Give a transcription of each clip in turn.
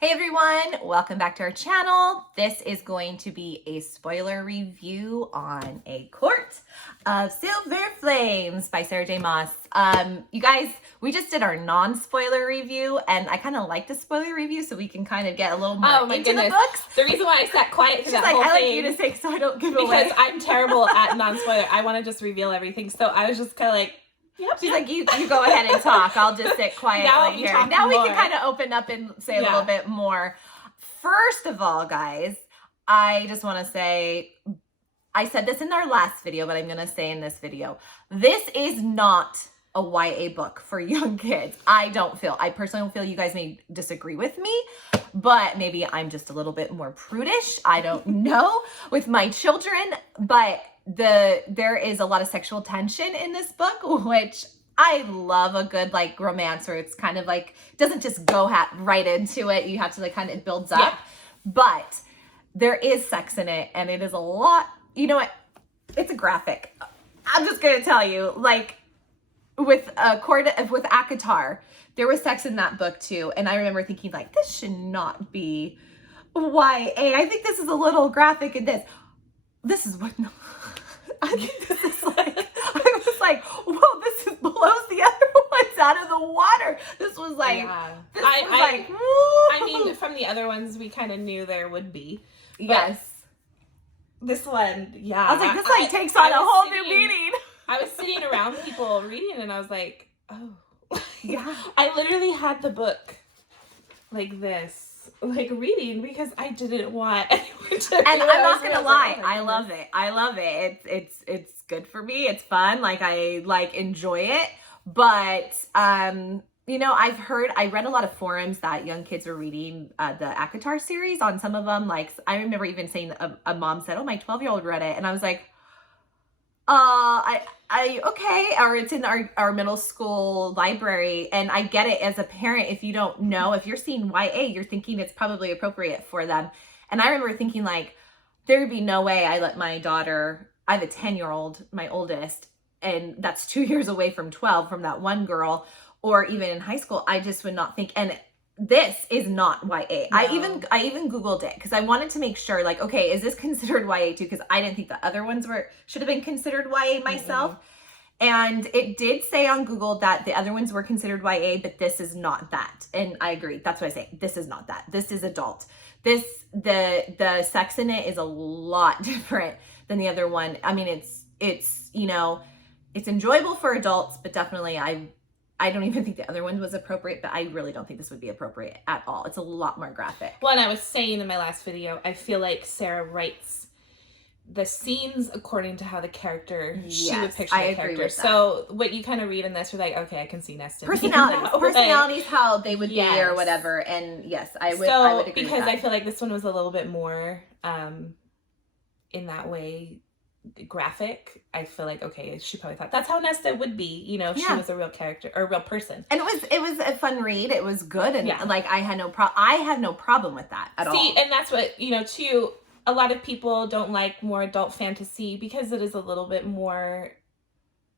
Hey everyone, welcome back to our channel. This is going to be a spoiler review on A Court of Silver Flames by Sarah J. Maas. You guys, we just did our non-spoiler review and I kind of like the spoiler review so we can kind of get a little more into the books. The reason why I sat quiet She's like, I like you to say so I don't give away. Because I'm terrible at non-spoiler. I want to just reveal everything. So I was just kind of like, yep. She's like, you go ahead and talk. I'll just sit quietly here. Now we can kind of open up and say a little bit more. First of all, guys, I just want to say, I said this in our last video, but I'm going to say in this video, this is not a YA book for young kids. I personally don't feel, you guys may disagree with me, but maybe I'm just a little bit more prudish. I don't know with my children, but there is a lot of sexual tension in this book, which I love a good like romance where it's kind of like, doesn't just go right into it. You have to like kind of, it builds up, but there is sex in it and it is a lot, you know what? It's a graphic. I'm just going to tell you, like with ACOTAR, there was sex in that book too. And I remember thinking like, this should not be YA. I think this is a little graphic in this. This is what, no. I think this is like, I was like, whoa, this blows the other ones out of the water. This was like, I mean, from the other ones, we kind of knew there would be. Yes. This one, yeah. I was like, this like takes on a whole new meaning. I was sitting around people reading and I was like, oh. Yeah. I literally had the book like this. Like reading because I didn't want anyone to. And I'm not gonna lie, I love it. I love it. It's good for me. It's fun. Like I like enjoy it. But you know, I read a lot of forums that young kids were reading the ACOTAR series on some of them. Like I remember even saying a mom said, "Oh, my 12-year-old read it," and I was like, okay, or it's in our middle school library, and I get it as a parent. If you don't know, if you're seeing YA, you're thinking it's probably appropriate for them. And I remember thinking like, there would be no way I let my daughter, I have a 10-year-old, my oldest, and that's 2 years away from 12 from that one girl, or even in high school, I just would not think. And this is not YA. No. I even Googled it because I wanted to make sure like, okay, is this considered YA too? Because I didn't think the other ones should have been considered YA myself. And it did say on Google that the other ones were considered YA, but this is not that. And I agree. That's what I say. This is not that. This is adult. The sex in it is a lot different than the other one. I mean, it's, you know, it's enjoyable for adults, but definitely I don't even think the other one was appropriate, but I really don't think this would be appropriate at all. It's a lot more graphic. Well, and I was saying in my last video, I feel like Sarah writes the scenes according to how the character, she would picture the character. So what you kind of read in this, you're like, okay, I can see Nesta. Personalities, how they would be or whatever. And yes, I would agree because with that. I feel like this one was a little bit more, in that way, graphic. I feel like, okay, she probably thought that's how Nesta would be, you know, if she was a real character or a real person. And it was a fun read. It was good, and like I had no problem with that at all. See, and that's what, you know, too, a lot of people don't like more adult fantasy because it is a little bit more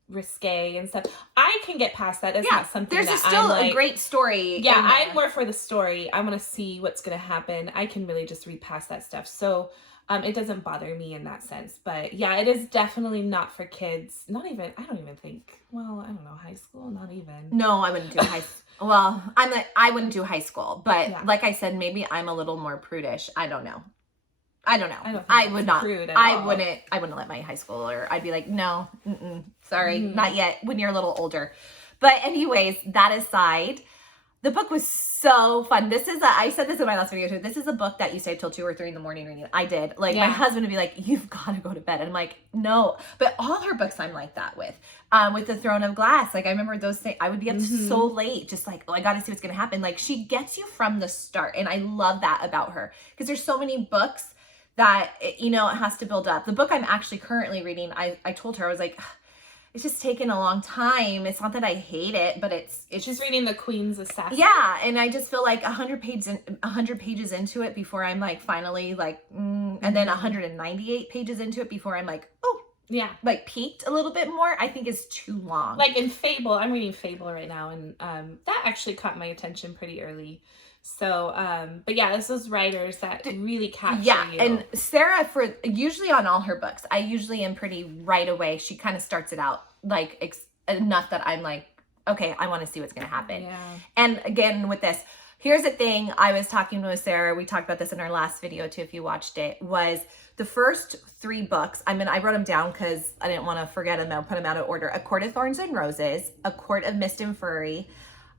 risque and stuff. I can get past that. It's not something there's still like, a great story. Yeah, I'm more for the story. I want to see what's going to happen. I can really just read past that stuff. So it doesn't bother me in that sense. But yeah, it is definitely not for kids. Not even, I don't even think, well, I don't know, high school, not even. No, I wouldn't do high school. Well, I wouldn't do high school. But like I said, maybe I'm a little more prudish. I don't know. I would not. I wouldn't let my high schooler. I'd be like, no, sorry, not yet. When you're a little older. But anyways, that aside, the book was so fun. I said this in my last video too. This is a book that you stay till 2 or 3 in the morning reading. I did. Like my husband would be like, you've got to go to bed. And I'm like, no. But all her books I'm like that with. With the Throne of Glass. Like I remember those things. I would be up so late, just like, oh, I got to see what's going to happen. Like she gets you from the start. And I love that about her. Because there's so many books that, you know, it has to build up. The book I'm actually currently reading, I told her, I was like, it's just taken a long time. It's not that I hate it, but it's just reading The Queen's Assassin. Yeah, and I just feel like 100 pages into it before I'm like finally like, and then 198 pages into it before I'm like, oh, yeah, like peaked a little bit more, I think is too long. Like in Fable, I'm reading Fable right now, and that actually caught my attention pretty early So, but yeah, it's those writers that really capture you. And Sarah, for usually on all her books, I usually am pretty right away. She kind of starts it out like enough that I'm like, okay, I want to see what's going to happen. Yeah. And again, with this, here's the thing. I was talking with Sarah. We talked about this in our last video too, if you watched it, was the first 3 books. I mean, I wrote them down because I didn't want to forget them. I'll put them out of order. A Court of Thorns and Roses, A Court of Mist and Fury,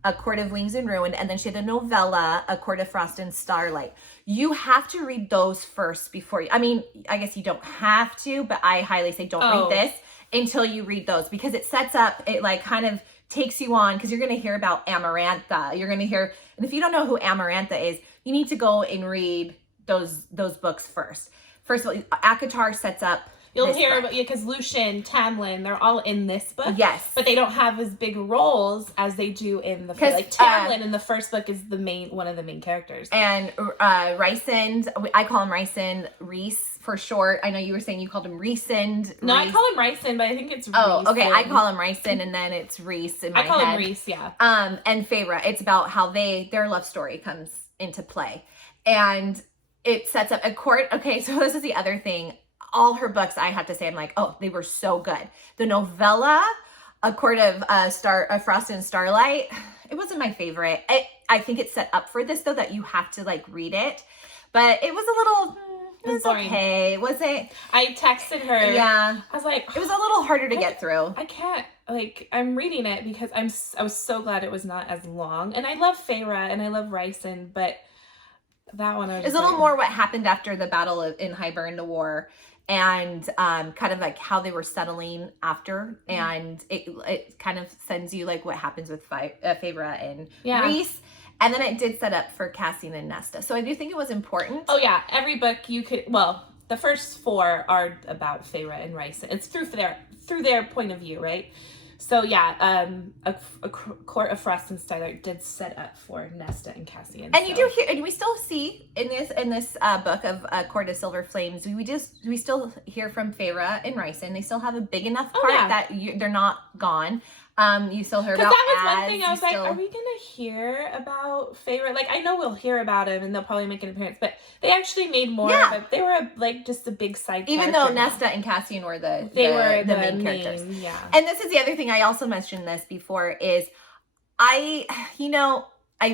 A Court of Wings and Ruin, and then she had a novella, A Court of Frost and Starlight. You have to read those first before you, I mean, I guess you don't have to, but I highly say don't read this until you read those, because it sets up, it like kind of takes you on, because you're going to hear about Amarantha. You're going to hear, and if you don't know who Amarantha is, you need to go and read those books first. First of all, ACOTAR sets up. You'll hear about, because Lucien, Tamlin, they're all in this book. Yes. But they don't have as big roles as they do in the first. Like Tamlin in the first book is one of the main characters. And Rysand, I call him Rysand, Reese for short. I know you were saying you called him Rysand. No, I call him Rysand, but I think it's Reese. Oh, okay. I call him Rysand, and then it's Reese in my head. I call him Reese, yeah. And Feyre, it's about how their love story comes into play. And it sets up a court. Okay, so this is the other thing. All her books, I have to say, I'm like, oh, they were so good. The novella, A Court of Frost and Starlight, it wasn't my favorite. I think it's set up for this, though, that you have to, like, read it. But it was a little, it was okay. Was it? I texted her. Yeah. I was like, it was a little harder to get through. I can't, like, I'm reading it because I was so glad it was not as long. And I love Feyre and I love Rysand, but that one, it's a little more what happened after the battle in Hybern, the war. And kind of like how they were settling after, and it kind of sends you like what happens with Feyre and Reese, and then it did set up for Cassian and Nesta. So I do think it was important. Oh yeah, every book you could, well, the first 4 are about Feyre and Rysand. It's through their point of view, right? So yeah, a Court of Frost and Starlight did set up for Nesta and Cassian. And you do hear, and we still see in this book of Court of Silver Flames, we still hear from Feyre and Rysand. They still have a big enough part that they're not gone. You still hear about that was one thing I was like, are we gonna hear about Feyre? Like, I know we'll hear about him and they'll probably make an appearance, but they actually made more of it. They were like just a big side even though Nesta and Cassian were the main characters. Yeah. And this is the other thing, I also mentioned this before, is I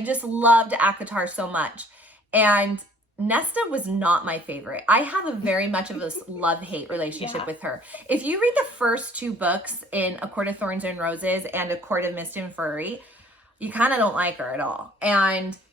just loved ACOTAR so much, and Nesta was not my favorite. I have a very much of a love-hate relationship with her. If you read the first 2 books in A Court of Thorns and Roses and A Court of Mist and Fury, you kind of don't like her at all.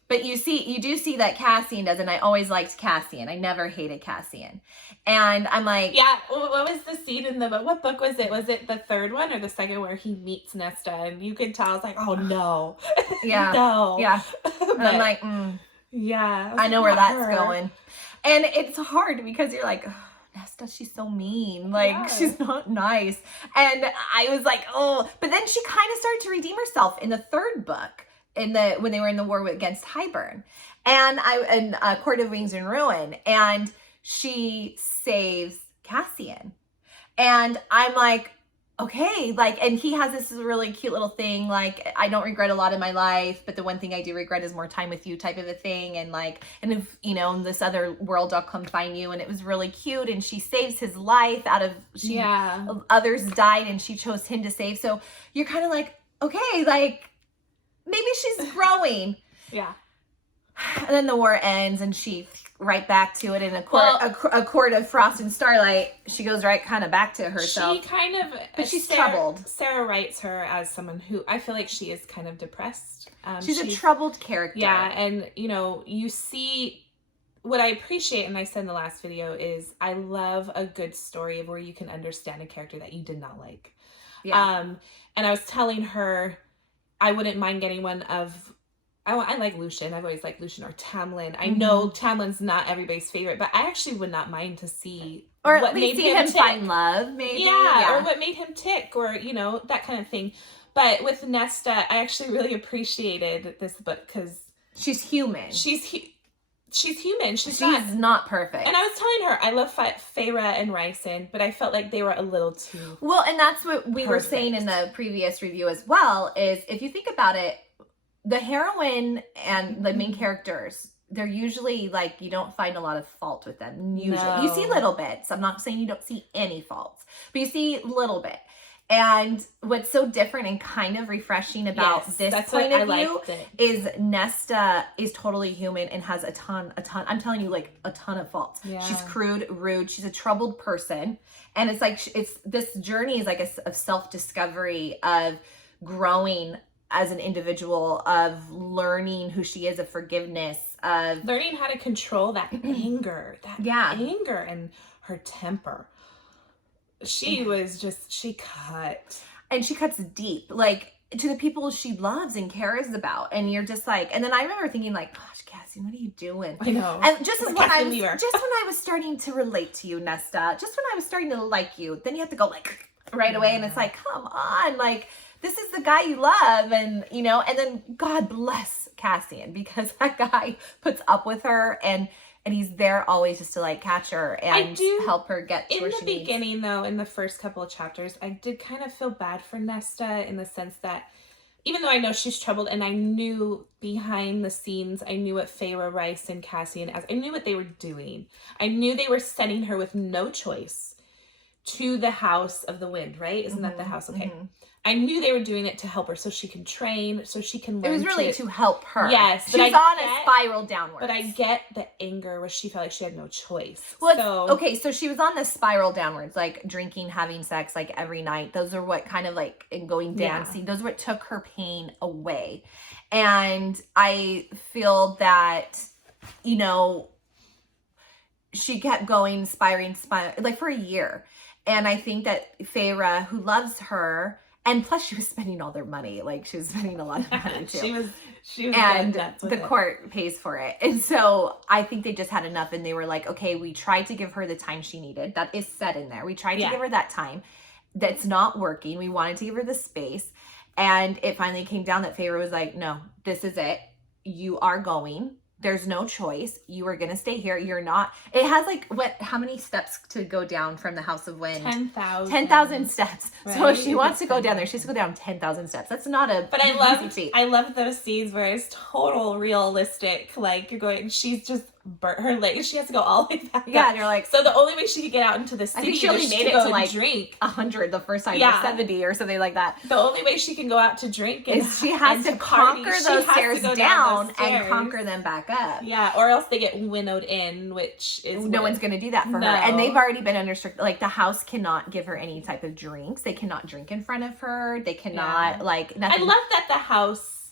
But you do see that Cassian does, and I always liked Cassian. I never hated Cassian. And I'm like... Yeah, what was the scene in the book? What book was it? Was it the 3rd one or the 2nd where he meets Nesta? And you could tell, I was like, oh no. Yeah. No. Yeah. And I'm like, yeah. I know where that's going. And it's hard because you're like, oh, Nesta, she's so mean. Like, she's not nice. And I was like, oh. But then she kind of started to redeem herself in the 3rd book, when they were in the war against Hybern. And Court of Wings and Ruin. And she saves Cassian. And I'm like, okay, like, and he has this really cute little thing, like, I don't regret a lot in my life, but the one thing I do regret is more time with you type of a thing. And like, and if, in this other world, I'll come find you. And it was really cute. And she saves his life out of, others died and she chose him to save. So you're kind of like, okay, like, maybe she's growing. Yeah. And then the war ends and she right back to it in a court of Frost and Starlight. She goes right kind of back to herself. She kind of, but she's troubled. Sarah writes her as someone who I feel like she is kind of depressed. She's a troubled character. Yeah, and you see what I appreciate, and I said in the last video, is I love a good story of where you can understand a character that you did not like. Yeah. And I was telling her I wouldn't mind getting one of. I like Lucien. I've always liked Lucien or Tamlin. I know Tamlin's not everybody's favorite, but I actually would not mind to see or at least see him find love, maybe. Yeah, or what made him tick, or that kind of thing. But with Nesta, I actually really appreciated this book because she's human. She's human. She's not perfect. And I was telling her I love Feyre and Rysand, but I felt like they were a little too well. And that's what we were saying in the previous review as well. Is if you think about it. the heroine and the main characters, they're usually like, you don't find a lot of fault with them. Usually. No. You see little bits. I'm not saying you don't see any faults, but you see little bit. And what's so different and kind of refreshing about this point of view is Nesta is totally human and has a ton, I'm telling you, like a ton of faults. Yeah. She's crude, rude. She's a troubled person. And it's like, this journey is like a self-discovery of growing as an individual, of learning who she is, of forgiveness, of learning how to control that anger, anger and her temper. She cut. And she cuts deep, like to the people she loves and cares about. And you're just like, and then I remember thinking like, gosh, Cassian, what are you doing? I know. And just when I was starting to relate to you, Nesta, just when I was starting to like you, then you have to go like right away. And it's like, come on, like, this is the guy you love. And, you know, and then God bless Cassian, because that guy puts up with her and he's there always just to like catch her and help her get to where she needs. In the beginning though, in the first couple of chapters, I did kind of feel bad for Nesta in the sense that even though I know she's troubled and I knew behind the scenes, I knew what Feyre, Rice, and Cassian, I knew what they were doing. I knew they were sending her with no choice to the House of the Wind, right? Isn't that the house? Okay. Mm-hmm. I knew they were doing it to help her so she can train, so she can learn. It was really to help her. Yes. She's on a spiral downwards. But I get the anger where she felt like she had no choice. Well, so she was on this spiral downwards, like drinking, having sex like every night. Those are what kind of like, and going dancing. Those are what took her pain away. And I feel that, you know, she kept going, spiraling, like for a year. And I think that Feyre, who loves her, and plus she was spending all their money. Like she was spending a lot of money too. she was and the court pays for it. And so I think they just had enough and they were like, okay, we tried to give her the time she needed. That is said in there. We tried to give her that time. That's not working. We wanted to give her the space. And it finally came down that Feyre was like, no, this is it. You are going. There's no choice. You are going to stay here. You're not. It has like, how many steps to go down from the House of Wind? 10,000. 10,000 steps. Right? So if she wants to go down there, she has to go down 10,000 steps. That's not a But I love those scenes where it's total realistic. Like you're going, she's just burnt her legs. She has to go all the way back. Yeah, and you're like, so the only way she could get out into the city, I think she only made it to like drink 100 the first time, or 70 or something like that. The only way she can go out to drink is she has to conquer those stairs down and conquer them back up. Yeah, or else they get winnowed in, which is no one's going to do that for her. And they've already been under strict, like the house cannot give her any type of drinks. They cannot drink in front of her. They cannot like nothing. I love that the house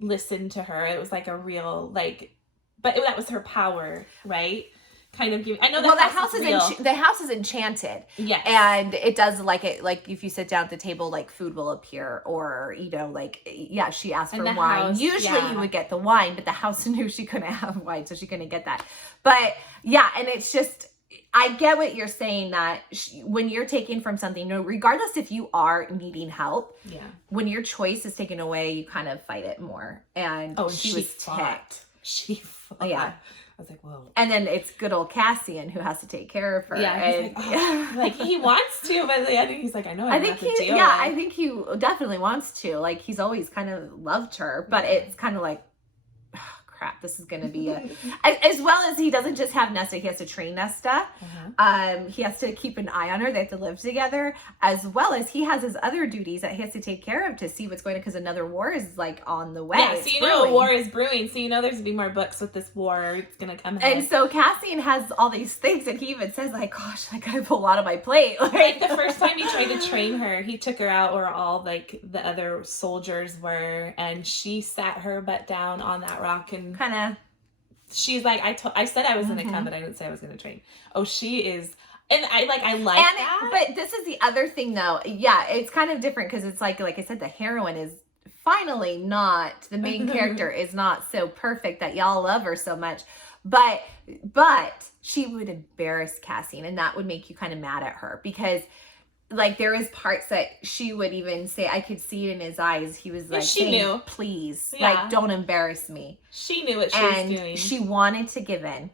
listened to her. It was like a real like. But that was her power, right? Kind of giving. I know that the house is enchanted. Yes. And it does like it. Like if you sit down at the table, like food will appear, or you know, like she asked for wine. House, usually you would get the wine, but the house knew she couldn't have wine, so she couldn't get that. But and it's just. I get what you're saying, that when you're taking from something, regardless if you are needing help, when your choice is taken away, you kind of fight it more. And she was ticked. She fought. Yeah. I was like, whoa. And then it's good old Cassian who has to take care of her. Yeah. And, like he wants to, but at the end he's like, I know I think I think he definitely wants to. Like he's always kind of loved her, but it's kind of like, crap, this is going to be as well as he doesn't just have Nesta, he has to train Nesta. He has to keep an eye on her. They have to live together, as well as he has his other duties that he has to take care of to see what's going on, because another war is like on the way. Yeah, so you know a war is brewing, so you know there's going to be more books with this war. It's going to come ahead. And so Cassian has all these things, and he even says like, gosh, I got to pull a lot of my plate. Like the first time he tried to train her, he took her out where all like the other soldiers were, and she sat her butt down on that rock and kind of, she's like, I said I was going to come, but I didn't say I was going to train. Oh, she is. And I like that. But this is the other thing though. Yeah, it's kind of different because it's like I said, the heroine is finally not, the main character is not so perfect that y'all love her so much. But she would embarrass Cassian, and that would make you kind of mad at her, because like there is parts that she would even say, I could see it in his eyes. He was like, she knew, please, like don't embarrass me. She knew what she was doing. And she wanted to give in,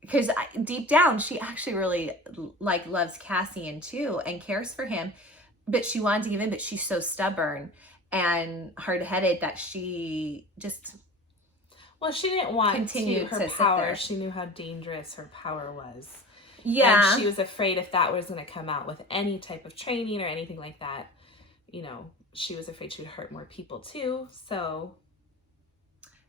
because deep down she actually really like loves Cassian too and cares for him, but she wanted to give in, but she's so stubborn. and hard-headed that she just she didn't want continued her to power. sit there. She knew how dangerous her power was. Yeah. And she was afraid if that was going to come out with any type of training or anything like that, you know, she was afraid she would hurt more people too. So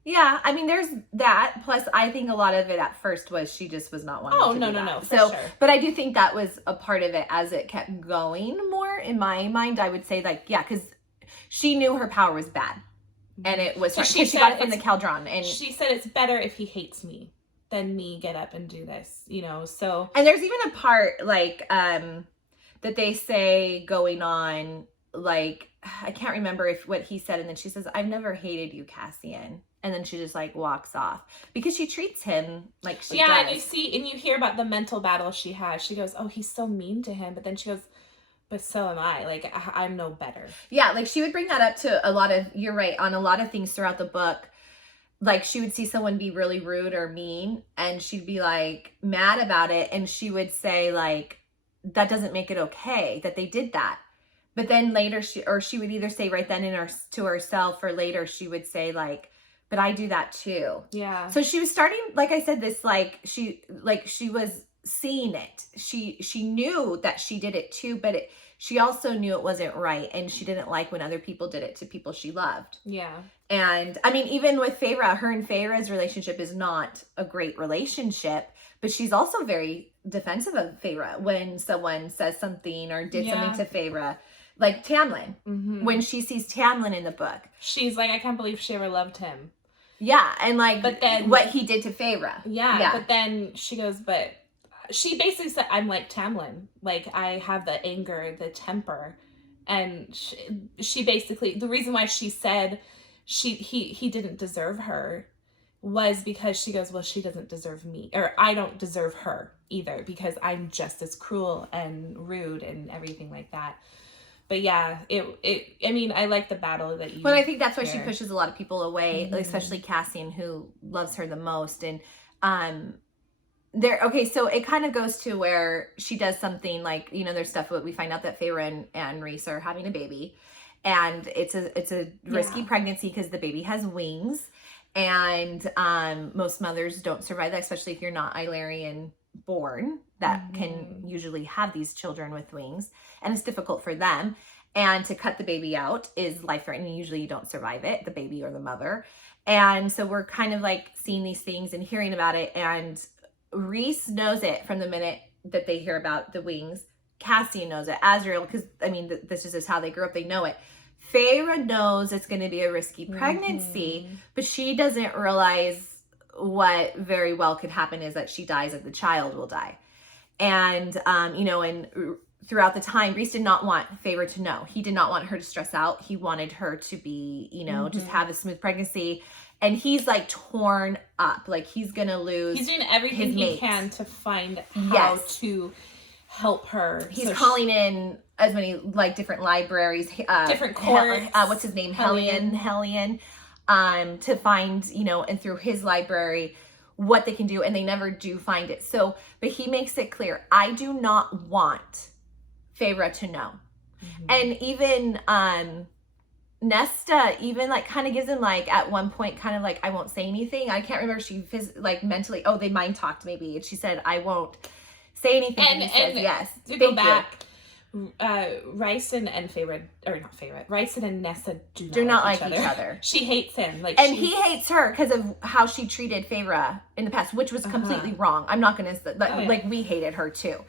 yeah, I mean, there's that. Plus, I think a lot of it at first was she just was not wanting to do that. No, for sure. But I do think that was a part of it as it kept going more. In my mind, I would say, like, yeah, because she knew her power was bad. And it was because she got it from the Caldron. And she said it's better if he hates me than me get up and do this, you know, so. And there's even a part, like, that they say going on, like, I can't remember what he said. And then she says, I've never hated you, Cassian. And then she just like walks off because she treats him like she does. And you see, and you hear about the mental battle she has. She goes, oh, he's so mean to him. But then she goes, but so am I. Like, I'm no better. Yeah, like she would bring that up to a lot of, you're right, on a lot of things throughout the book. Like she would see someone be really rude or mean and she'd be like mad about it. And she would say like, that doesn't make it okay that they did that. But then later she would either say right then to herself or later she would say like, but I do that too. Yeah. So she was starting, like I said, this she was seeing it. She knew that she did it too, but she also knew it wasn't right. And she didn't like when other people did it to people she loved. Yeah. And I mean, even with Feyre, her and Feyre's relationship is not a great relationship, but she's also very defensive of Feyre when someone says something or did something to Feyre. Like Tamlin, when she sees Tamlin in the book. She's like, I can't believe she ever loved him. Yeah, and like, but then, what he did to Feyre. Yeah, but then she goes, but she basically said, I'm like Tamlin. Like, I have the anger, the temper. And she basically, the reason why she said he didn't deserve her was because she goes, well, she doesn't deserve me. Or I don't deserve her either because I'm just as cruel and rude and everything like that. But yeah, I mean, I like the battle that you. Well, I think that's why she pushes a lot of people away, especially Cassian, who loves her the most. And so it kind of goes to where she does something like, you know, there's stuff we find out that Feyre and Rhys are having a baby, and it's a risky pregnancy because the baby has wings, and most mothers don't survive that, especially if you're not Illyrian born, that can usually have these children with wings, and it's difficult for them. And to cut the baby out is life-threatening. Usually you don't survive it, the baby or the mother. And so we're kind of like seeing these things and hearing about it. And Rhys knows it from the minute that they hear about the wings. Cassian knows it. Azriel, because I mean, this is just how they grew up. They know it. Feyre knows it's going to be a risky pregnancy, but she doesn't realize what very well could happen is that she dies and the child will die. And, you know, and throughout the time, Rhys did not want Feyre to know. He did not want her to stress out. He wanted her to be, you know, just have a smooth pregnancy. And he's like torn up. Like he's going to lose. He's doing everything he can to find how to help her. He's calling in as many like different libraries, different courts. What's his name? Hellion. To find, you know, and through his library, what they can do, and they never do find it. So, but he makes it clear, I do not want Feyre to know. And even Nesta even like kind of gives him like at one point kind of like, I won't say anything. I can't remember, she like mentally, they mind talked maybe, and she said, I won't say anything. And he says, yes. To go back, Rhys and Feyre, or not Feyre, Rhys and Nesta do not like each other. She hates him. And he hates her because of how she treated Feyre in the past, which was completely wrong. I'm not going to, like we hated her too.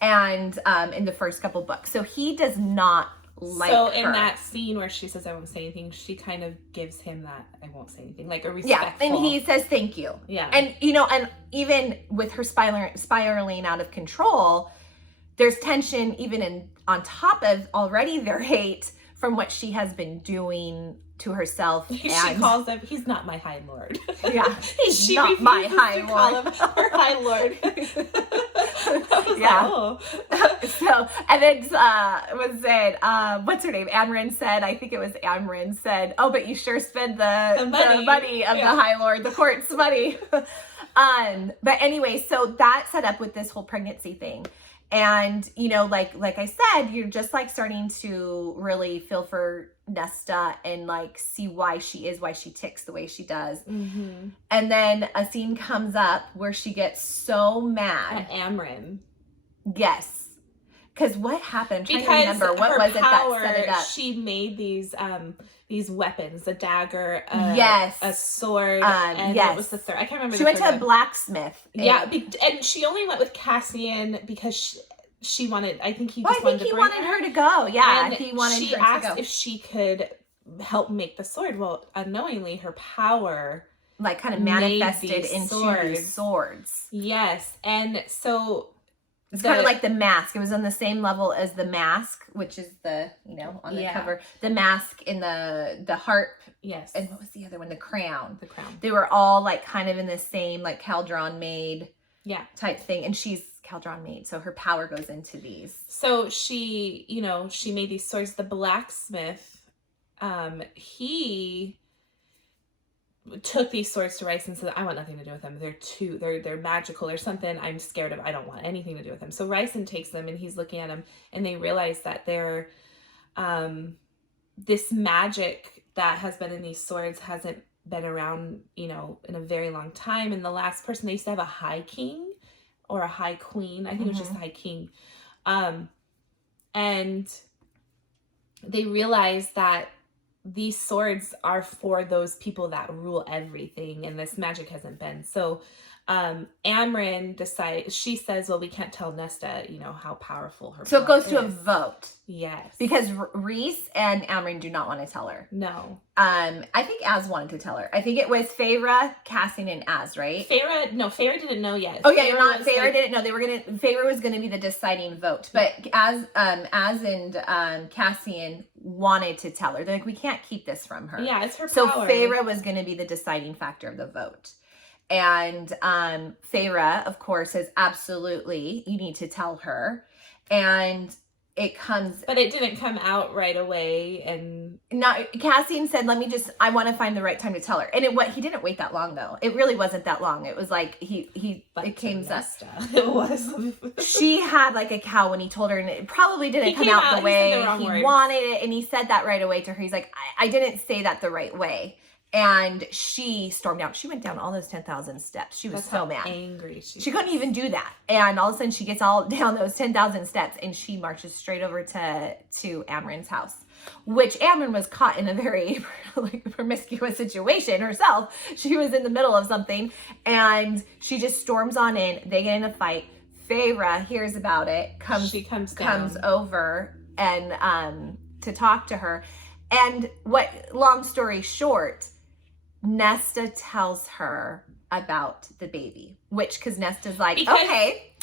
And in the first couple books. So he does not like her. So in that scene where she says, I won't say anything, she kind of gives him that, I won't say anything, like a respectful. Yeah, and he says, thank you. Yeah. And, you know, and even with her spiraling out of control, there's tension even on top of already their hate from what she has been doing to herself. She calls him, he's not my High Lord. Yeah, he's not my High Lord. Call him her High Lord. Yeah. So, and then was it, what's her name? Amryn said, I think it was Amryn said, oh, but you sure spend the money of the High Lord, the court's money. But anyway, so that set up with this whole pregnancy thing. And, you know, like I said, you're just like starting to really feel for Nesta and like see why she ticks the way she does. Mm-hmm. And then a scene comes up where she gets so mad. At Amren. Yes. Because what happened? I'm trying Because to remember. What was it that set it up? She made these weapons, a dagger, yes, a sword, and yes. what was the third? I can't remember. She went to a blacksmith. Yeah, and she only went with Cassian because she wanted. I think he just wanted her to go. Yeah, and he wanted her to go. She asked if she could help make the sword. Well, unknowingly, her power like kind of manifested into swords. Yes, and so. It's kind of like the mask. It was on the same level as the mask, which is the, you know, on the cover. The mask in the harp. Yes. And what was the other one? The crown. The crown. They were all like kind of in the same like Caldron made type thing. And she's Caldron made. So her power goes into these. So she, you know, she made these swords. The blacksmith, he took these swords to Rice and said, I want nothing to do with them. They're magical or something. I'm scared of, I don't want anything to do with them. So Ryson takes them and he's looking at them and they realize that they're, this magic that has been in these swords hasn't been around, you know, in a very long time. And the last person, they used to have a high king or a high queen. I think it was just a high king. And they realized that these swords are for those people that rule everything, and this magic hasn't been. So Amren she says, well, we can't tell Nesta, you know, how powerful her So it goes to is. a vote. Yes. Because Rhys and Amren do not want to tell her. No. I think Az wanted to tell her. I think it was Feyre, Cassian, and Az, right? Feyre didn't know yet. Oh yeah, Feyre didn't know. Feyre was gonna be the deciding vote. But Az and Cassian wanted to tell her. They're like, we can't keep this from her. Yeah, it's her power. So Feyre was gonna be the deciding factor of the vote. And Feyre, of course, says, absolutely, you need to tell her. And it comes... But it didn't come out right away. And Cassian said, I want to find the right time to tell her. And he didn't wait that long, though. It really wasn't that long. It was like, it came up. It was. She had like a cow when he told her, and it probably didn't come out the way he wanted it. And he said that right away to her. He's like, I didn't say that the right way. And she stormed out. She went down all those 10,000 steps. She was so mad. Angry she couldn't even do that. And all of a sudden she gets all down those 10,000 steps and she marches straight over to Amren's house, which Amren was caught in a very promiscuous situation herself. She was in the middle of something and she just storms on in. They get in a fight. Feyre hears about it, comes over and to talk to her. And long story short, Nesta tells her about the baby, because Nesta's like,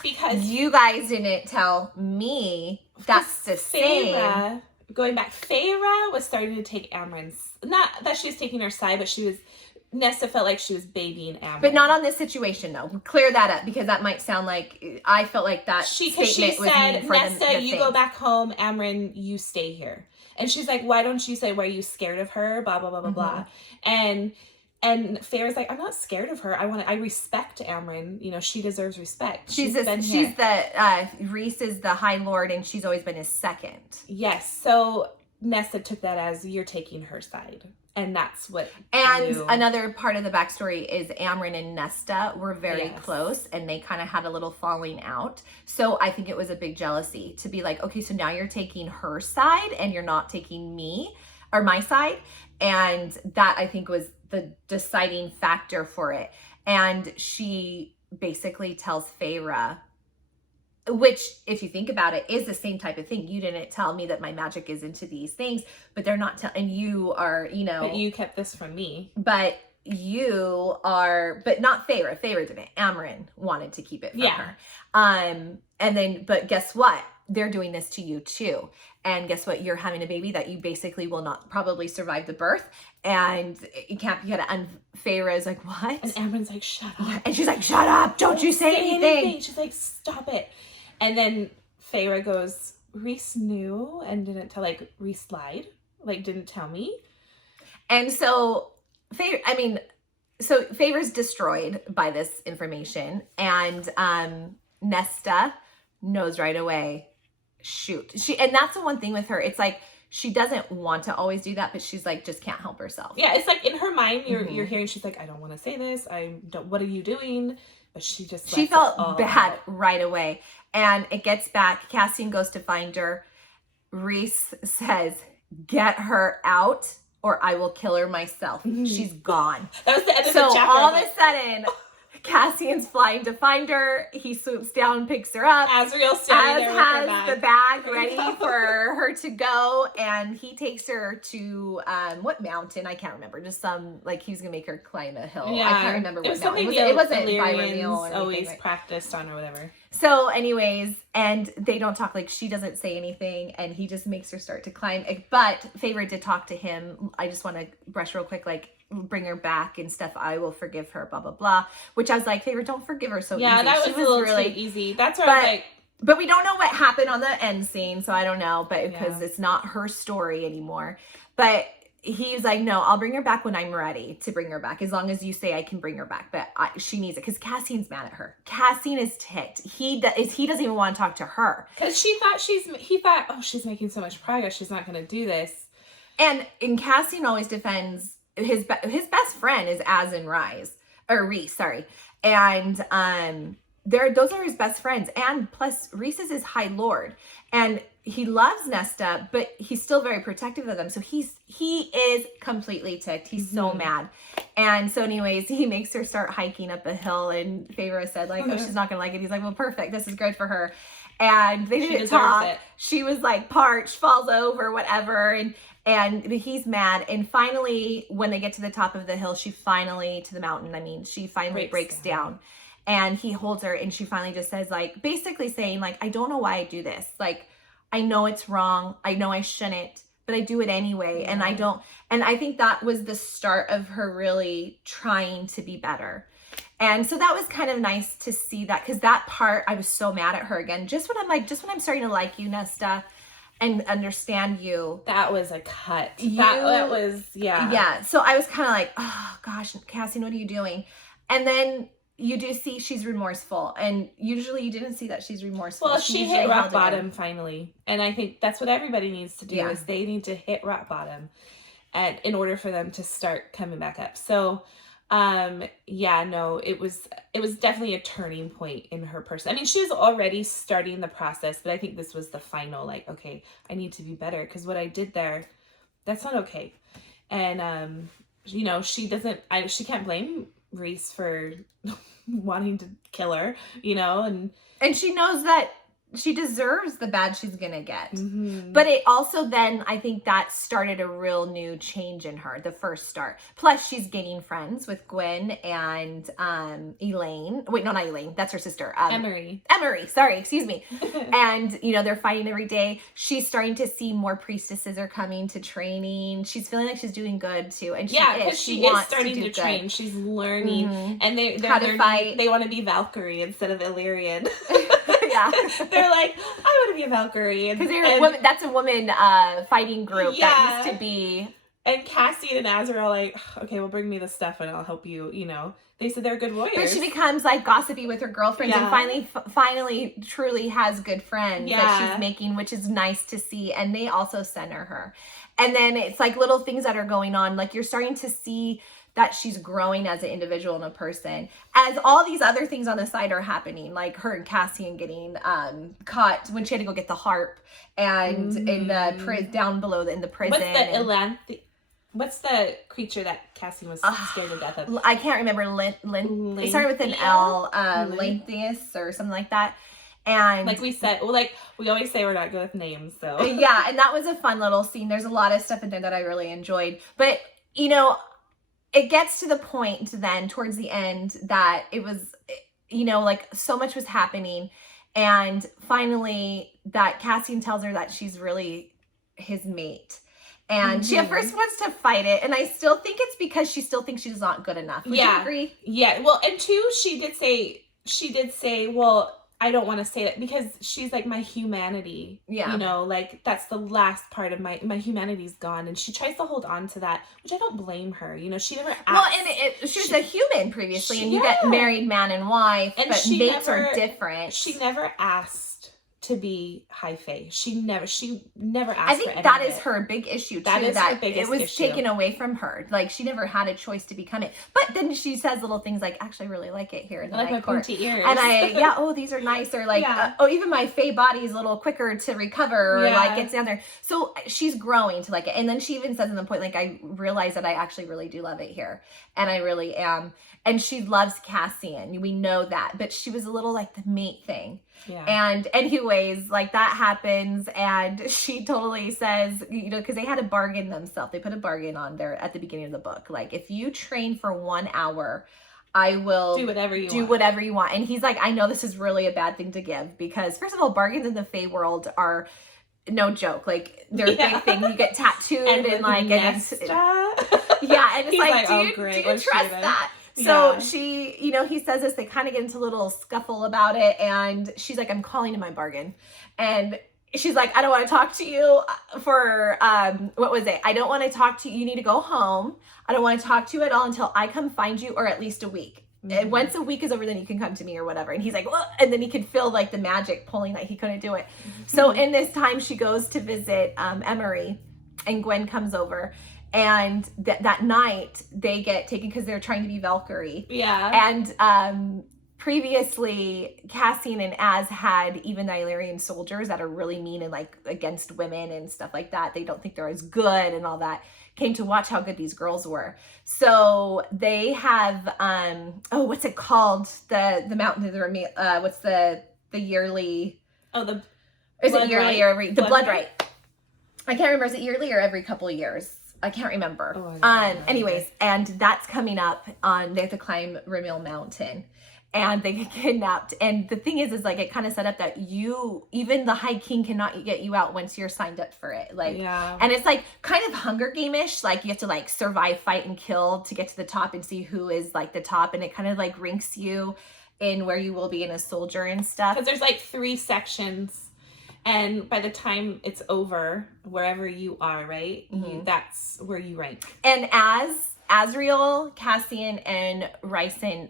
because you guys didn't tell me. That's the same. Going back, Feyre was starting to take Amren's, not that she was taking her side, but Nesta felt like she was babying Amren. But not on this situation, though. Clear that up, because that might sound like, I felt like that statement was mean for Nesta, you go back home, Amren, you stay here. And she's like, why don't you say, were you scared of her? Blah, blah, blah, blah, blah. And Feyre's like, I'm not scared of her. I respect Amren. You know, she deserves respect. Rhys is the High Lord, and she's always been his second. Yes. So Nesta took that as, you're taking her side. And that's what. And another part of the backstory is Amren and Nesta were very close, and they kind of had a little falling out. So I think it was a big jealousy to be like, okay, so now you're taking her side and you're not taking me or my side. And that, I think, was the deciding factor for it. And she basically tells Feyre, which, if you think about it, is the same type of thing. You didn't tell me that my magic is into these things, but they're not and you are, you know. But you kept this from me. But you are, but not Feyre. Feyre didn't. Amren wanted to keep it from her. And then, but guess what? They're doing this to you too. And guess what? You're having a baby that you basically will not probably survive the birth. And you can't get it. And Feyre is like, what? And Amren's like, shut up. And she's like, shut up. Don't you say anything. She's like, stop it. And then Feyre goes, Rhys knew and didn't tell, Rhys lied, didn't tell me. And so Feyre's destroyed by this information. And Nesta knows right away, shoot. And that's the one thing with her. It's like, she doesn't want to always do that, but she's like, just can't help herself. Yeah, it's like in her mind, you're hearing, she's like, I don't want to say this. What are you doing? But she felt bad right away. And it gets back. Cassian goes to find her. Rhys says, get her out or I will kill her myself. She's gone. That was the end of the chapter. So all of a sudden, Cassian's flying to find her. He swoops down and picks her up. Azriel's standing there with her has the bag ready for her to go. And he takes her to, what mountain? I can't remember. Just some, like, he was going to make her climb a hill. Yeah. I can't remember what mountain. It wasn't Valyrians always practiced on or whatever. So anyways, and they don't talk, like, she doesn't say anything, and he just makes her start to climb. But Feyre did talk to him. I just want to brush real quick, like, bring her back and stuff. I will forgive her, blah, blah, blah. Which I was like, Feyre, don't forgive her so easy. Yeah, that was a little really too easy. That's where I was like... But we don't know what happened on the end scene, so I don't know. But because it's not her story anymore. But he was like, no, I'll bring her back when I'm ready to bring her back. As long as you say I can bring her back. But she needs it. Because Cassian's mad at her. Cassian is ticked. He doesn't even want to talk to her. Because he thought, oh, she's making so much progress. She's not going to do this. And Cassian always defends... His best friend is Rhys, sorry. And those are his best friends. And plus Rhys is his High Lord. And he loves Nesta, but he's still very protective of them. So he is completely ticked. He's so mad. And so anyways, he makes her start hiking up a hill, and Feyre said like, oh, she's not gonna like it. He's like, well, perfect. This is good for her. And they didn't talk. She was like parched, falls over, whatever. And he's mad. And finally, when they get to the top of the hill, she finally breaks down. And he holds her, and she finally just says, like, basically saying, like, I don't know why I do this. Like, I know it's wrong. I know I shouldn't, but I do it anyway. And I think that was the start of her really trying to be better. And so that was kind of nice to see that, because that part, I was so mad at her again. Just when I'm starting to like you, Nesta, and understand you. That was a cut. That was, yeah. Yeah. So I was kind of like, oh gosh, Cassian, what are you doing? And then you do see she's remorseful. And usually you didn't see that she's remorseful. Well, she hit rock bottom finally. And I think that's what everybody needs to do is they need to hit rock bottom in order for them to start coming back up. So, it was definitely a turning point in her person. I mean, she was already starting the process, but I think this was the final, like, okay, I need to be better, because what I did there, that's not okay. And, she can't blame Rhys for wanting to kill her, and she knows that she deserves the bad she's gonna get. But it also then, I think that started a real new change in her, the first start. Plus she's gaining friends with Gwen and Elaine. Wait, no, not Elaine. That's her sister. Emery, sorry, excuse me. And, they're fighting every day. She's starting to see more priestesses are coming to training. She's feeling like she's doing good too. And she is starting to train. She's learning. And they're learning, fight. They want to be Valkyrie instead of Illyrian. Yeah. They're like, I want to be a Valkyrie. Because that's a woman fighting group that used to be. And Cassian and Az are all like, okay, well, bring me the stuff and I'll help you, They said they're good warriors. But she becomes like gossipy with her girlfriends and finally truly has good friends that she's making, which is nice to see. And they also center her. And then it's like little things that are going on. Like you're starting to see that she's growing as an individual and a person, as all these other things on the side are happening, like her and Cassian getting caught when she had to go get the harp, and in the down below in the prison. What's the creature that Cassian was scared to death of? I can't remember. It started with an L, Lanthius or something like that. And like we said, like we always say, we're not good with names, so yeah. And that was a fun little scene. There's a lot of stuff in there that I really enjoyed, but it gets to the point then towards the end that it was, like so much was happening. And finally that Cassian tells her that she's really his mate. And she at first wants to fight it. And I still think it's because she still thinks she's not good enough. Would you agree? Yeah. Well, and two, she did say, well, I don't want to say that because she's like my humanity. Yeah. Like that's the last part of my humanity's gone. And she tries to hold on to that, which I don't blame her. She never asked. Well, and she was a human previously, and you get married man and wife, and but mates are different. She never asked to be high fae. She never asked I think for any that of is it. her big issue too. That is her biggest it was issue. taken away from her. Like she never had a choice to become it. But then she says little things like, actually, I really like it here in the I like my night court. pointy ears. And oh, these are nice. Or like, even my fae body is a little quicker to recover. Or like gets down there. So she's growing to like it. And then she even says in the point, like, I realize that I actually really do love it here. And I really am. And she loves Cassian. We know that. But she was a little like the mate thing. Yeah. And anyways, like that happens, and she totally says, you know, because they had to bargain themselves. They put a bargain on there at the beginning of the book. Like, if you train for 1 hour, I will do whatever you want. And he's like, I know this is really a bad thing to give, because first of all, bargains in the Fae world are no joke. Like, they're a big thing. You get tattooed and like, Nesta. And it's like, do you trust that? So she, you know, he says this, they kind of get into a little scuffle about it, and she's like, I'm calling in my bargain. And she's like, I don't want to talk to you for, what was it? I don't want to talk to you. You need to go home. I don't want to talk to you at all until I come find you, or at least a week. And once a week is over, then you can come to me or whatever. And he's like, well, and then he could feel like the magic pulling that he couldn't do it. So in this time, she goes to visit Emery, and Gwen comes over. And that night they get taken because they're trying to be Valkyrie. Yeah. And previously Cassian and Az had even the Illyrian soldiers that are really mean and like against women and stuff like that. They don't think they're as good and all that. Came to watch how good these girls were. So they have what's it called? The mountain what's the yearly the blood rite. I can't remember, is it yearly or every couple of years? I can't remember. Anyways, and that's coming up on, they have to climb Ramil Mountain, and they get kidnapped. And the thing is like, it kind of set up that even the High King cannot get you out once you're signed up for it. Like, and it's like kind of Hunger Game-ish. Like, you have to like survive, fight, and kill to get to the top and see who is like the top. And it kind of like ranks you in where you will be in a soldier and stuff. Because there's like 3 sections. And by the time it's over, wherever you are, right? That's where you rank. And Azriel, Cassian, and Ricin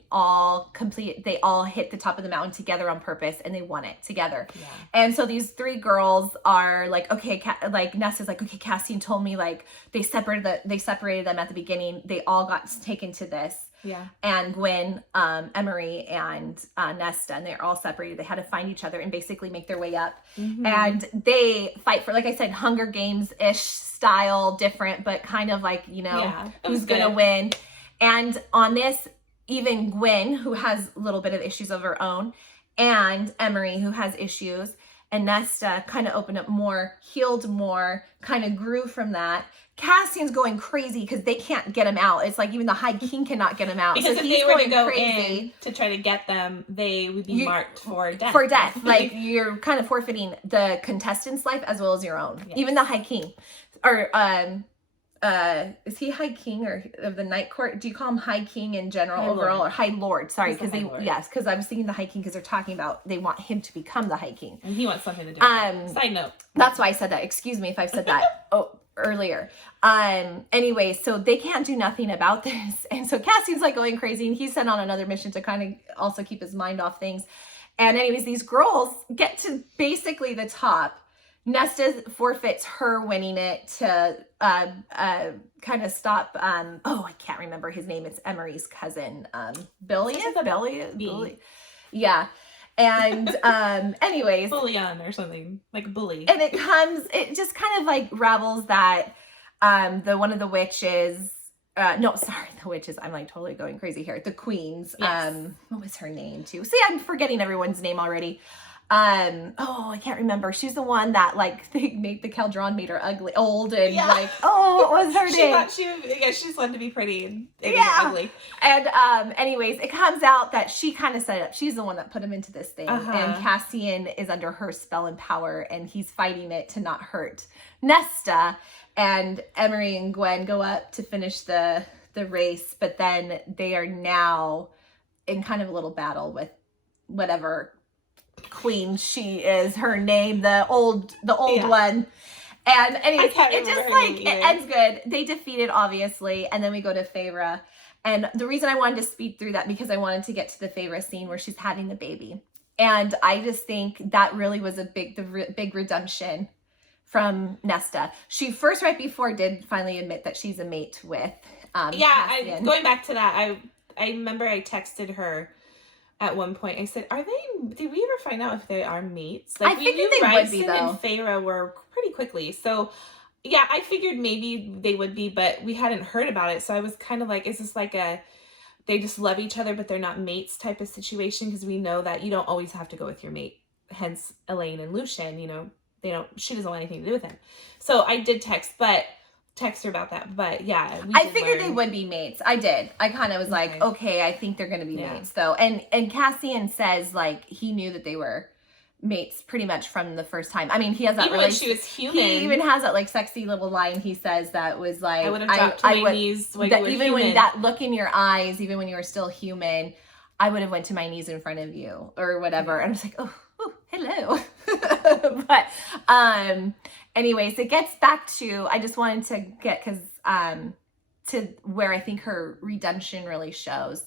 they all hit the top of the mountain together on purpose, and they won it together. Yeah. And so these 3 girls are like, okay, like Nesta's like, okay, Cassian told me like they separated them at the beginning. They all got taken to this. Yeah. And Gwen, Emery, and Nesta, and they're all separated. They had to find each other and basically make their way up. And they fight for, like I said, Hunger Games-ish style, different, but kind of like, you know, who's going to win. And on this, even Gwen, who has a little bit of issues of her own, and Emery, who has issues, and Nesta kind of opened up more, healed more, kind of grew from that. Cassian's going crazy because they can't get him out. It's like even the High King cannot get him out. Because if they were to go in to try to get them, they would be marked for death. For death. Like, you're kind of forfeiting the contestant's life as well as your own. Yes. Even the High King. Or, is he High King or of the Night Court? Do you call him High King in general overall? Or High Lord? Sorry, because because I was thinking the High King because they're talking about they want him to become the High King. And he wants something to do with it. Side note. That's why I said that. Excuse me if I've said that. Earlier. Anyway, so they can't do nothing about this. And so Cassian's like going crazy, and he's sent on another mission to kind of also keep his mind off things. And anyways, these girls get to basically the top. Nesta forfeits her winning it to kind of stop I can't remember his name. It's Emery's cousin. Billy? Yeah. And anyways, Bullion or something, like bully. And it just kind of like ravels that one of the witches, the witches, I'm like totally going crazy here, the queens, what was her name too? See, I'm forgetting everyone's name already. I can't remember. She's the one that like they made the Caldron made her old and like, what was her name? She's one to be pretty and ugly. And anyways, it comes out that she kind of set it up. She's the one that put him into this thing. And Cassian is under her spell and power, and he's fighting it to not hurt Nesta. And Emery and Gwen go up to finish the race, but then they are now in kind of a little battle with whatever queen she is, her name, the old one. And anyways, it ends good. They defeat it, obviously, and then we go to Feyre. And the reason I wanted to speed through that because I wanted to get to the Feyre scene where she's having the baby. And I just think that really was a big redemption from Nesta. She first, right before, did finally admit that she's a mate with Cassian. Going back to that, I remember I texted her at one point. I said, did we ever find out if they are mates? Like, I figured they would be, though. And Feyre were pretty quickly. So, yeah, I figured maybe they would be, but we hadn't heard about it. So I was kind of like, is this like they just love each other, but they're not mates type of situation? Because we know that you don't always have to go with your mate. Hence, Elaine and Lucien, she doesn't want anything to do with him. So I did text her about that. But yeah, I figured they would be mates. I did. I kind of was like, okay, I think they're going to be mates though. And Cassian says like he knew that they were mates pretty much from the first time. I mean, he has that even when she was human. He even has that like sexy little line he says that was like, I would have dropped to my knees when you were even human. When that look in your eyes, even when you were still human, I would have went to my knees in front of you or whatever. And I was like, oh hello. But anyways, it gets back to, I just wanted to get, to where I think her redemption really shows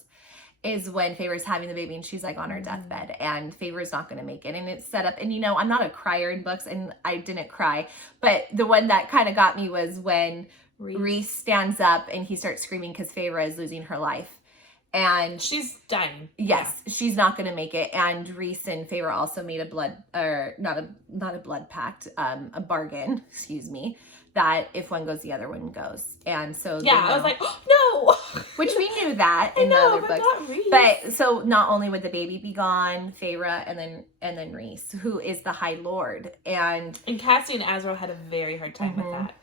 is when Feyre's having the baby and she's like on her deathbed and Feyre's not going to make it. And it's set up, and I'm not a crier in books and I didn't cry, but the one that kind of got me was when Rhys stands up and he starts screaming because Feyre is losing her life. And she's dying. Yes, she's not going to make it. And Rhys and Feyre also made not a blood pact, a bargain, excuse me, that if one goes, the other one goes. And so I was like, oh, no, which we knew that in the other books. Not Rhys. But so not only would the baby be gone, Feyre and then Rhys, who is the High Lord, and Cassian and Azriel had a very hard time with that.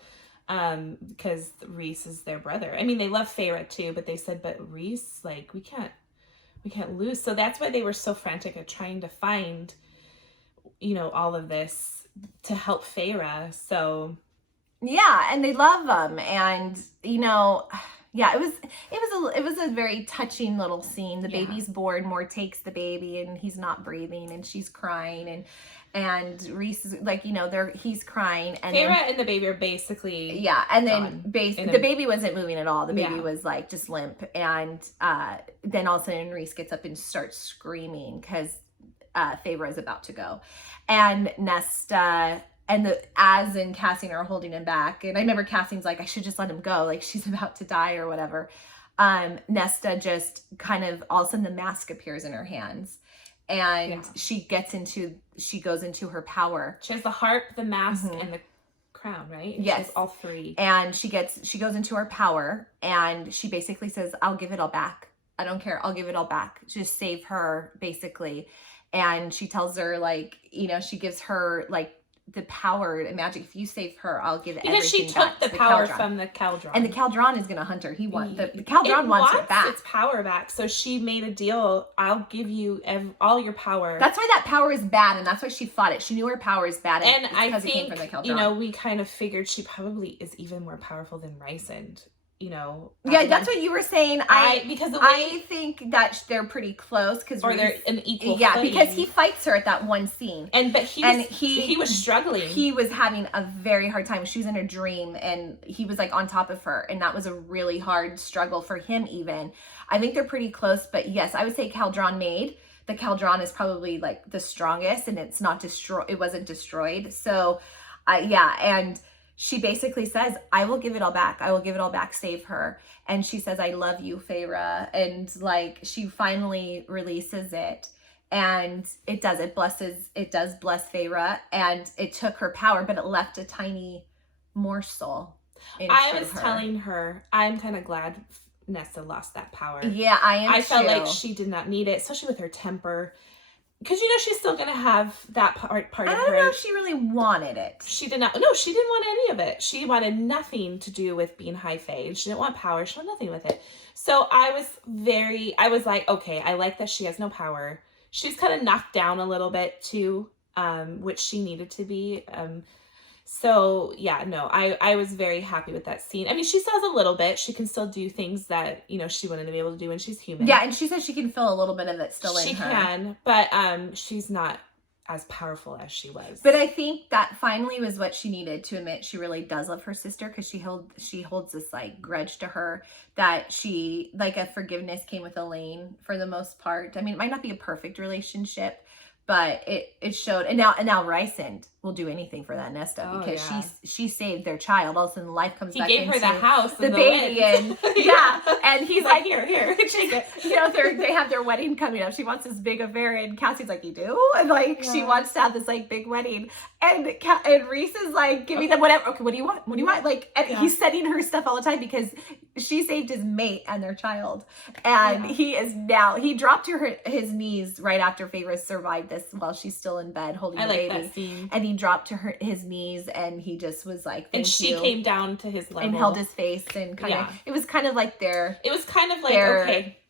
Because Rhys is their brother. I mean, they love Feyre too, but they said, but Rhys, like, we can't lose. So that's why they were so frantic at trying to find, all of this to help Feyre. So yeah, and they love them, and yeah, it was a very touching little scene. The baby's born, Moore takes the baby, and he's not breathing, and she's crying, and Rhys is like, he's crying, and Feyre and the baby are basically and then the baby wasn't moving at all. The baby was like just limp, and then all of a sudden Rhys gets up and starts screaming because Feyre is about to go, and Nesta and Az and Cassian are holding him back. And I remember Cassian's like, I should just let him go, like she's about to die or whatever. Nesta just kind of, all of a sudden the mask appears in her hands. And she goes into her power. She has the harp, the mask, and the crown, right? Yes. She has all three. And she goes into her power, and she basically says, I'll give it all back. I don't care. I'll give it all back. Just save her, basically. And she tells her, like, she gives her, like, the power and magic. If you save her, I'll give everything back. Because she took the power from the Caldron. And the Caldron is going to hunt her. The Caldron wants it back. Its power back. So she made a deal. I'll give you all your power. That's why that power is bad, and that's why she fought it. She knew her power is bad, and I think, it came from the Caldron. We kind of figured she probably is even more powerful than Rysand. Yeah, that's what you were saying. I think that they're pretty close because they're an equal. Yeah, footing. Because he fights her at that one scene, but he was struggling. He was having a very hard time. She was in a dream, and he was like on top of her, and that was a really hard struggle for him. Even I think they're pretty close, but yes, I would say Caldron made. The Caldron is probably like the strongest, and it's not destroyed. It wasn't destroyed, so and. She basically says, I will give it all back. I will give it all back. Save her. And she says, I love you, Feyre. And like, she finally releases it, and it does bless Feyre, and it took her power, but it left a tiny morsel. I was telling her, I'm kind of glad Nesta lost that power. Yeah, I am. I felt like she did not need it, especially with her temper. Because she's still going to have that part of her. I don't know if she really wanted it. She did not. No, she didn't want any of it. She wanted nothing to do with being high fae. She didn't want power. She wanted nothing with it. So I was like, okay, I like that she has no power. She's kind of knocked down a little bit too, which she needed to be. So yeah, no, I was very happy with that scene. I mean, she still has a little bit. She can still do things that, she wouldn't be able to do when she's human. Yeah, and she says she can feel a little bit of it still in her. She can, but she's not as powerful as she was. But I think that finally was what she needed to admit she really does love her sister, because she holds this like grudge to her that a forgiveness came with Elaine for the most part. I mean, it might not be a perfect relationship, But it showed, and now Rysand will do anything for that Nesta because she saved their child. All of a sudden, life comes back. He gave her the house, the baby, and and he's like, here, take it. You know, they have their wedding coming up. She wants this big affair, and Cassie's like, you do, and like she wants to have this like big wedding, and Rhys is like, give me them whatever. Okay, what do you want? What do you want? Like, and he's sending her stuff all the time because she saved his mate and their child, and he dropped to his knees right after Feyre survived this while she's still in bed holding the baby. That scene. And he dropped to his knees and he just was like, and she came down to his level and held his face and kind of, it was kind of like their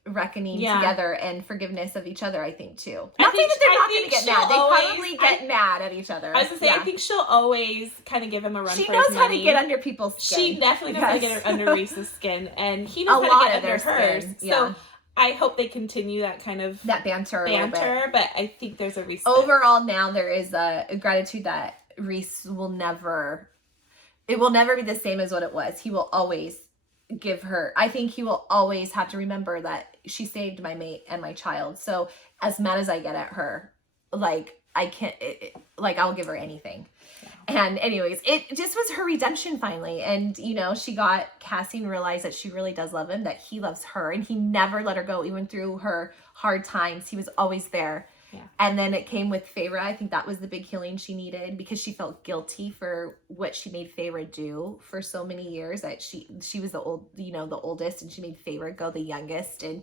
reckoning together and forgiveness of each other, I think, too. Not saying that they're not going to get mad. They probably get mad at each other. I was going to say, I think she'll always kind of give him a run for his money. She knows how to get under people's skin. She definitely knows how to get under Rhys's skin, and he knows how to get under hers. So I hope they continue that kind of banter, but I think there's a respect. Overall, now there is a gratitude that Rhys will never be the same as what it was. He will always give her, I think he will always have to remember that she saved my mate and my child. So as mad as I get at her, like, I can't, I'll give her anything. And anyways, it just was her redemption finally. And, you know, she got Cassian realized that she really does love him, that he loves her, and he never let her go, even through her hard times. He was always there. Yeah. And then it came with Feyre. I think that was the big healing she needed because she felt guilty for what she made Feyre do for so many years, that she was the oldest, and she made Feyre go the youngest. And,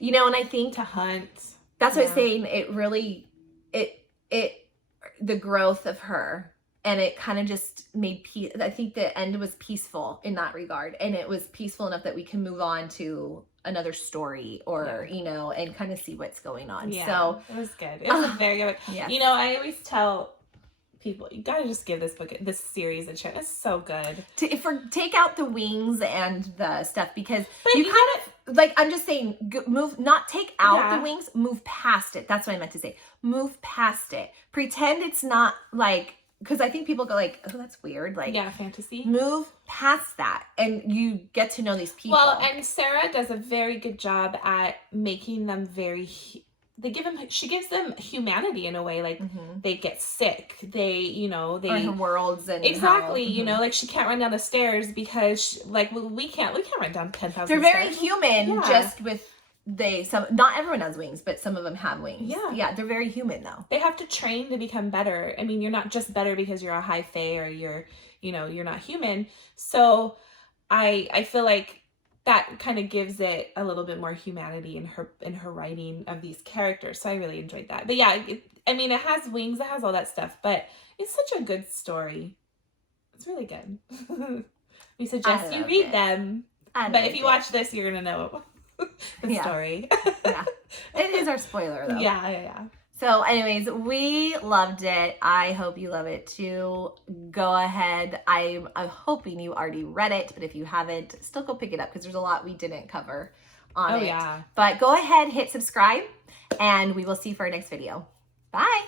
you know, and I think to hunt. That's what I'm saying. It really, the growth of her, and it kind of just made peace. I think the end was peaceful in that regard. And it was peaceful enough that we can move on to another story or, you know, and kind of see what's going on. Yeah, so it was good. It was a very good book. Yeah. You know, I always tell people, you gotta just give this series a chance. It's so good. Take out the wings and the stuff, because you kind of, like, I'm just saying, not take out the wings, move past it. That's what I meant to say. Move past it. Pretend it's not like, because I think people go like, oh, that's weird. Like, fantasy. Move past that, and you get to know these people. Well, and Sarah does a very good job at making them she gives them humanity in a way. Like, they get sick. They are in worlds and you know, like, she can't run down the stairs because we can't run down 10,000 They're very human, just with not everyone has wings, but some of them have wings. Yeah, they're very human though. They have to train to become better. I mean, you're not just better because you're a high fae or you're not human. So I feel like that kind of gives it a little bit more humanity in her writing of these characters. So I really enjoyed that. But yeah, it has wings, it has all that stuff, but it's such a good story. It's really good. We suggest you read them. But if you watch this, you're gonna know the story. It is our spoiler though. Yeah. So anyways, we loved it. I hope you love it too. Go ahead. I'm hoping you already read it, but if you haven't, still go pick it up because there's a lot we didn't cover on it. But go ahead, hit subscribe, and we will see you for our next video. Bye.